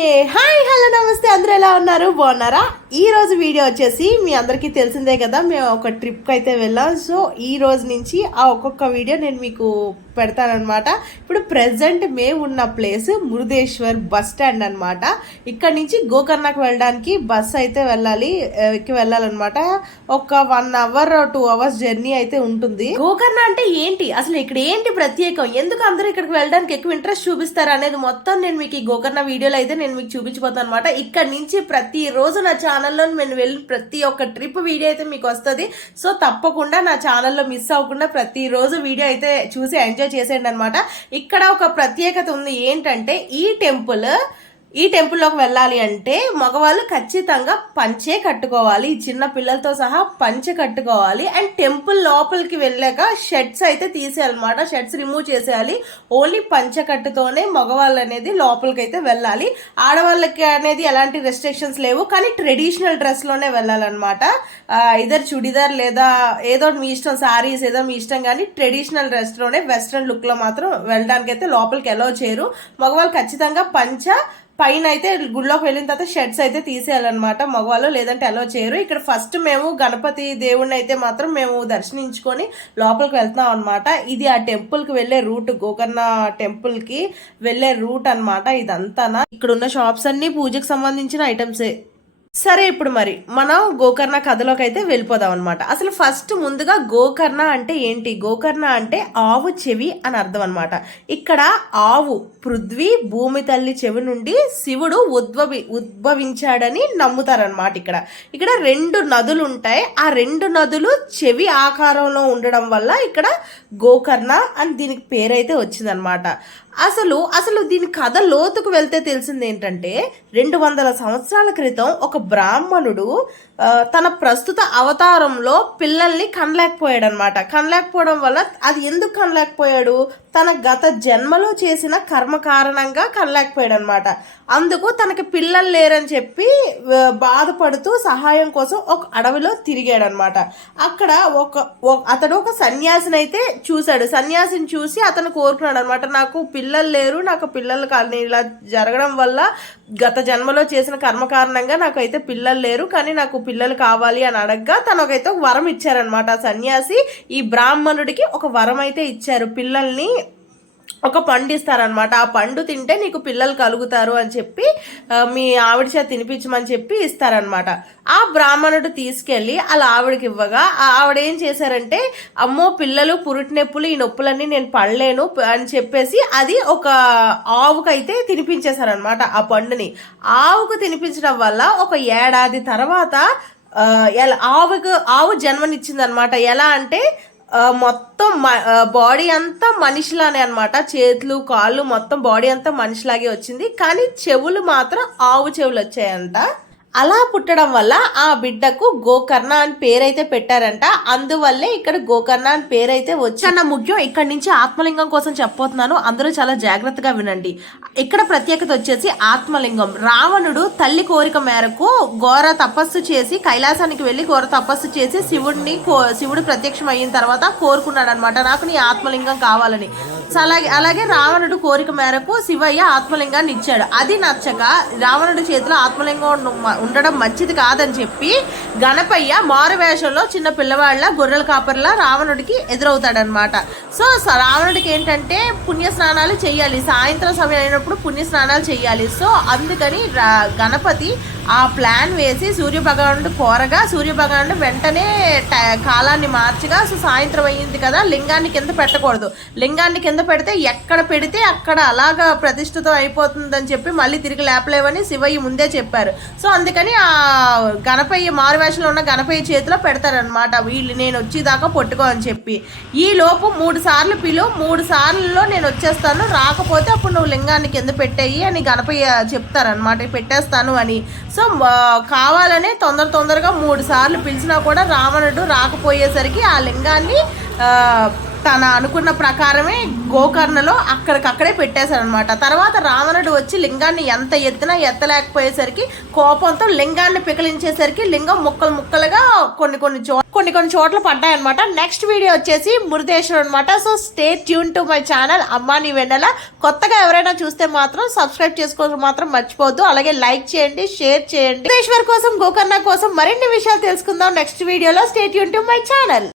Hi hello నమస్తే, అందరూ ఎలా ఉన్నారు? బాగున్నారా? ఈ రోజు వీడియో వచ్చేసి మీ అందరికీ తెలిసిందే కదా, మేము ఒక ట్రిప్కి అయితే వెళ్ళాం. సో ఈ రోజు నుంచి ఆ ఒక్కొక్క వీడియో నేను మీకు పెడతానమాట. ఇప్పుడు ప్రెసెంట్ మేము ఉన్న ప్లేస్ మురుదేశ్వర్ బస్ స్టాండ్ అనమాట. ఇక్కడ నుంచి గోకర్ణకు వెళ్ళడానికి బస్ అయితే వెళ్ళాలన్నమాట. ఒక 1 అవర్ 2 అవర్స్ జర్నీ అయితే ఉంటుంది. గోకర్ణ అంటే ఏంటి, అసలు ఇక్కడ ఏంటి ప్రత్యేకం, ఎందుకు అందరూ ఇక్కడికి వెళ్ళడానికి ఎక్కువ ఇంట్రెస్ట్ చూపిస్తారు అనేది మొత్తం నేను మీకు ఈ గోకర్ణ వీడియోలో అయితే నేను మీకు చూపించబోతాను అనమాట. ఇక్కడ నుంచి ప్రతి రోజు నా ఛానల్లో నేను వెళ్ళిన ప్రతి ఒక్క ట్రిప్ వీడియో అయితే మీకు వస్తుంది. సో తప్పకుండా నా ఛానల్లో మిస్ అవ్వకుండా ప్రతి రోజు వీడియో అయితే చూసి ఎంజాయ్ చేసేయండి అనమాట. ఇక్కడ ఒక ప్రత్యేకత ఉంది, ఏంటంటే ఈ టెంపుల్లోకి వెళ్ళాలి అంటే మగవాళ్ళు ఖచ్చితంగా పంచే కట్టుకోవాలి, చిన్న పిల్లలతో సహా పంచె కట్టుకోవాలి. అండ్ టెంపుల్ లోపలికి వెళ్ళాక షర్ట్స్ అయితే తీసేయాలన్నమాట, షర్ట్స్ రిమూవ్ చేసేయాలి. ఓన్లీ పంచె కట్టుతోనే మగవాళ్ళు అనేది లోపలికి అయితే వెళ్ళాలి. ఆడవాళ్ళకి అనేది ఎలాంటి రెస్ట్రిక్షన్స్ లేవు, కానీ ట్రెడిషనల్ డ్రెస్లోనే వెళ్ళాలన్నమాట. ఇద్దరు చుడిదార్ లేదా ఏదో మీ ఇష్టం, సారీస్ ఏదో మీ ఇష్టం, కానీ ట్రెడిషనల్ డ్రెస్లోనే వెస్ట్రన్ లుక్లో మాత్రం వెళ్ళడానికి అయితే లోపలికి అలౌ చేయరు. మగవాళ్ళు ఖచ్చితంగా పంచ, పైన అయితే గుడిలోకి వెళ్ళిన తర్వాత షర్ట్స్ అయితే తీసేయాలన్నమాట మగవాళ్ళు, లేదంటే అలో చేయరు. ఇక్కడ ఫస్ట్ మేము గణపతి దేవుడిని అయితే మాత్రం మేము దర్శించుకొని లోపలికి వెళ్తున్నాం అనమాట. ఇది ఆ టెంపుల్కి వెళ్ళే రూట్, గోకర్ణ టెంపుల్కి వెళ్ళే రూట్ అనమాట. ఇదంతా ఇక్కడ ఉన్న షాప్స్ అన్ని పూజకు సంబంధించిన ఐటమ్సే. సరే, ఇప్పుడు మరి మనం గోకర్ణ కథలోకి అయితే వెళ్ళిపోదాం అనమాట. అసలు ఫస్ట్ ముందుగా గోకర్ణ అంటే ఏంటి? గోకర్ణ అంటే ఆవు చెవి అని అర్థం అనమాట. ఇక్కడ ఆవు పృథ్వీ భూమి తల్లి చెవి నుండి శివుడు ఉద్భవించాడని నమ్ముతారనమాట. ఇక్కడ 2 నదులు ఉంటాయి. ఆ 2 నదులు చెవి ఆకారంలో ఉండడం వల్ల ఇక్కడ గోకర్ణ అని దీనికి పేరైతే వచ్చిందనమాట. అసలు దీని కథ లోతుకు వెళ్తే తెలిసింది ఏంటంటే, 200 సంవత్సరాల క్రితం ఒక బ్రాహ్మణుడు తన ప్రస్తుత అవతారంలో పిల్లల్ని కనలేకపోయాడు అనమాట. కనలేకపోవడం వల్ల, అది ఎందుకు కనలేకపోయాడు, తన గత జన్మలో చేసిన కర్మ కారణంగా కనలేకపోయాడు అనమాట. అందుకు తనకి పిల్లలు లేరని చెప్పి బాధపడుతూ సహాయం కోసం ఒక అడవిలో తిరిగాడు అనమాట. అక్కడ అతడు ఒక సన్యాసిని అయితే చూశాడు. సన్యాసిని చూసి అతను కోరుకున్నాడు అనమాట, నాకు పిల్లలు లేరు, నాకు పిల్లలు ఇలా జరగడం వల్ల గత జన్మలో చేసిన కర్మ కారణంగా నాకైతే పిల్లలు లేరు, కానీ నాకు పిల్లలు కావాలి అని అడగగా తనకైతే ఒక వరం ఇచ్చారనమాట. సన్యాసి ఈ బ్రాహ్మణుడికి ఒక వరం అయితే ఇచ్చారు, పిల్లల్ని ఒక పండు ఇస్తారనమాట. ఆ పండు తింటే నీకు పిల్లలు కలుగుతారు అని చెప్పి మీ ఆవిడ చేత తినిపించమని చెప్పి ఇస్తారనమాట. ఆ బ్రాహ్మణుడు తీసుకెళ్ళి అలా ఆవిడకి ఇవ్వగా ఆవిడ ఏం చేశారంటే, అమ్మో పిల్లలు పురిటి నొప్పులు, ఈ నొప్పులన్నీ నేను పడలేను అని చెప్పేసి అది ఒక ఆవుకైతే తినిపించేశారనమాట. ఆ పండుని ఆవుకు తినిపించడం వల్ల ఒక ఏడాది తర్వాత ఆవు జన్మనిచ్చింది అనమాట. ఎలా అంటే మొత్తం బాడీ అంతా మనిషిలానే అనమాట, చేతులు కాళ్ళు మొత్తం బాడీ అంతా మనిషిలాగే వచ్చింది, కానీ చెవులు మాత్రం ఆవు చెవులు వచ్చాయంట. అలా పుట్టడం వల్ల ఆ బిడ్డకు గోకర్ణ అని పేరైతే పెట్టారంట. అందువల్లే ఇక్కడ గోకర్ణ అని పేరైతే వచ్చాన. ముఖ్యం ఇక్కడ నుంచి ఆత్మలింగం కోసం చెప్పబోతున్నాను, అందరూ చాలా జాగ్రత్తగా వినండి. ఇక్కడ ప్రత్యేకత వచ్చేసి ఆత్మలింగం. రావణుడు తల్లి కోరిక మేరకు ఘోర తపస్సు చేసి కైలాసానికి వెళ్ళి ఘోర తపస్సు చేసి శివుడు ప్రత్యక్షం అయిన తర్వాత కోరుకున్నాడు అనమాట, నాకు నీ ఆత్మలింగం కావాలని. అలాగే రావణుడు కోరిక మేరకు శివయ్య ఆత్మలింగాన్ని ఇచ్చాడు. అది నచ్చక రావణుడి చేతిలో ఆత్మలింగం ఉండడం మంచిది కాదని చెప్పి గణపయ్య మారువేషంలో చిన్న పిల్లవాళ్ళ గొర్రెల కాపర్లా రావణుడికి ఎదురవుతాడనమాట. సో రావణుడికి ఏంటంటే పుణ్యస్నానాలు చేయాలి, సాయంత్రం సమయం అయినప్పుడు పుణ్యస్నానాలు చేయాలి. సో అందుకని గణపతి ఆ ప్లాన్ వేసి సూర్యభగవానుడు కోరగా సూర్యభగవానుడు వెంటనే కాలాన్ని మార్చగా, సో సాయంత్రం అయ్యింది కదా, లింగాన్ని కింద పెట్టకూడదు, లింగాన్ని కింద పెడితే ఎక్కడ పెడితే అక్కడ అలాగా ప్రతిష్ఠితం అయిపోతుందని చెప్పి మళ్ళీ తిరిగి లేపలేవని శివయ్య ముందే చెప్పారు. సో అందుకని ఆ గణపయ్య మారువేషంలో ఉన్న గణపయ్య చేతిలో పెడతారనమాట, వీళ్ళు నేను వచ్చేదాకా పట్టుకో అని చెప్పి. ఈ లోపు 3 సార్లు పిలువు, 3 సార్లలో నేను వచ్చేస్తాను, రాకపోతే అప్పుడు నువ్వు లింగాన్ని కింద పెట్టేయి అని గణపయ్య చెప్తారనమాట, పెట్టేస్తాను అని. సో కావాలనే తొందరగా 3 సార్లు పిలిచినా కూడా రావణుడు రాకపోయేసరికి ఆ లింగాన్ని తన అనుకున్న ప్రకారమే గోకర్ణలో అక్కడికక్కడే పెట్టేశారు అనమాట. తర్వాత రావణుడు వచ్చి లింగాన్ని ఎంత ఎత్తినా ఎత్తలేకపోయేసరికి కోపంతో లింగాన్ని పికిలించేసరికి లింగం ముక్కలు ముక్కలుగా కొన్ని చోట్ల పడ్డాయన్నమాట. నెక్స్ట్ వీడియో వచ్చేసి మురుదేశ్వరం అనమాట. So stay tune to my channel అమ్మా నీ వెన్నెల. కొత్తగా ఎవరైనా చూస్తే మాత్రం సబ్స్క్రైబ్ చేసుకోవడం మాత్రం మర్చిపోవద్దు. అలాగే లైక్ చేయండి, షేర్ చేయండి. మురుదేశ్వర్ కోసం, గోకర్ణ కోసం మరిన్ని విషయాలు తెలుసుకుందాం నెక్స్ట్ వీడియోలో. Stay tune to my channel.